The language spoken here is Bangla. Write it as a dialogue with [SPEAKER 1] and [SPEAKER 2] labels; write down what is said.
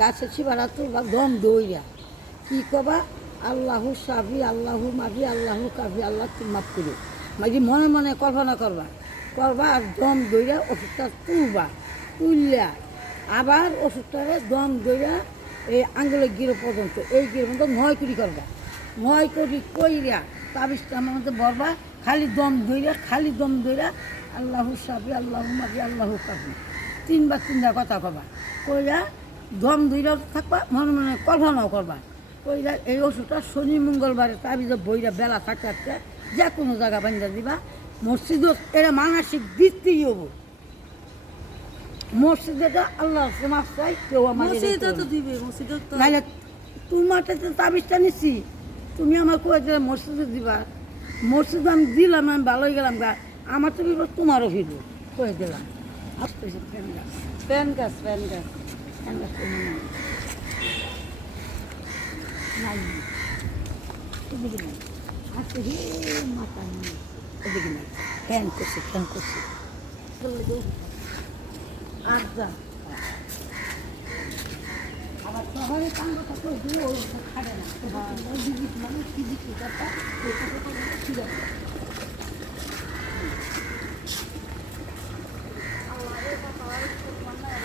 [SPEAKER 1] গাছে ছিবারা তুলবা দম দইরা। কি কবা? আল্লাহু সাবি আল্লাহু মাবি আল্লাহু কাবি আল্লাহ তুমি মাফ করো মাঝে মনে মনে কল্পনা করবা। করবা আর দম দইরা ওষুধটা তুলবা। তুললা আবার ওষুধটারে দম দইরা এই আঙ্গুলের গিরো পর্যন্ত, এই গিরো পর্যন্ত নয় কুড়ি করবা। নয় কোটি কইরা তাবিজটা মধ্যে বলবা খালি দম ধইরা খালি দম ধইরা আল্লাহু সাবি আল্লাহু মাবি আল্লাহু কাবি তিনবার তিনটা কথা কবা। কইরা দম ধইরা থাকবা মনে মনে কল্পনাও করবা। কইরা এই ওষুধটা শনি মঙ্গলবারে তাবিজে বইরা বেলা থাকতে থাকতে যে কোনো জায়গা বান্ধা দিবা। মসজিদত এটা মানসিক বৃত্তি হব। মসজিদে তো আল্লাহ মাফ চাই কেউ আমার নাহলে তোমার তো তাবিজটা নিছি। তুমি আমার কয়ে দিলে মসজিদে দিবা। মসজিদে আমি দিলাম আমি ভালোই গেলাম গা। আমার তো বিপদ তোমারও ফিরব কয়ে দিলাম।
[SPEAKER 2] প্যান গাছ প্যান গাছ।
[SPEAKER 1] গাছ কোনো নাই। এদিকে নাই আসতে হে মাথা নেই এদিকে নাই ফ্যান করছে ফ্যান করছে আর যা আবার শহরে কান্ডটা করে দিয়ে ওই খাবে না মানে কি দিদি ব্যাপার আছে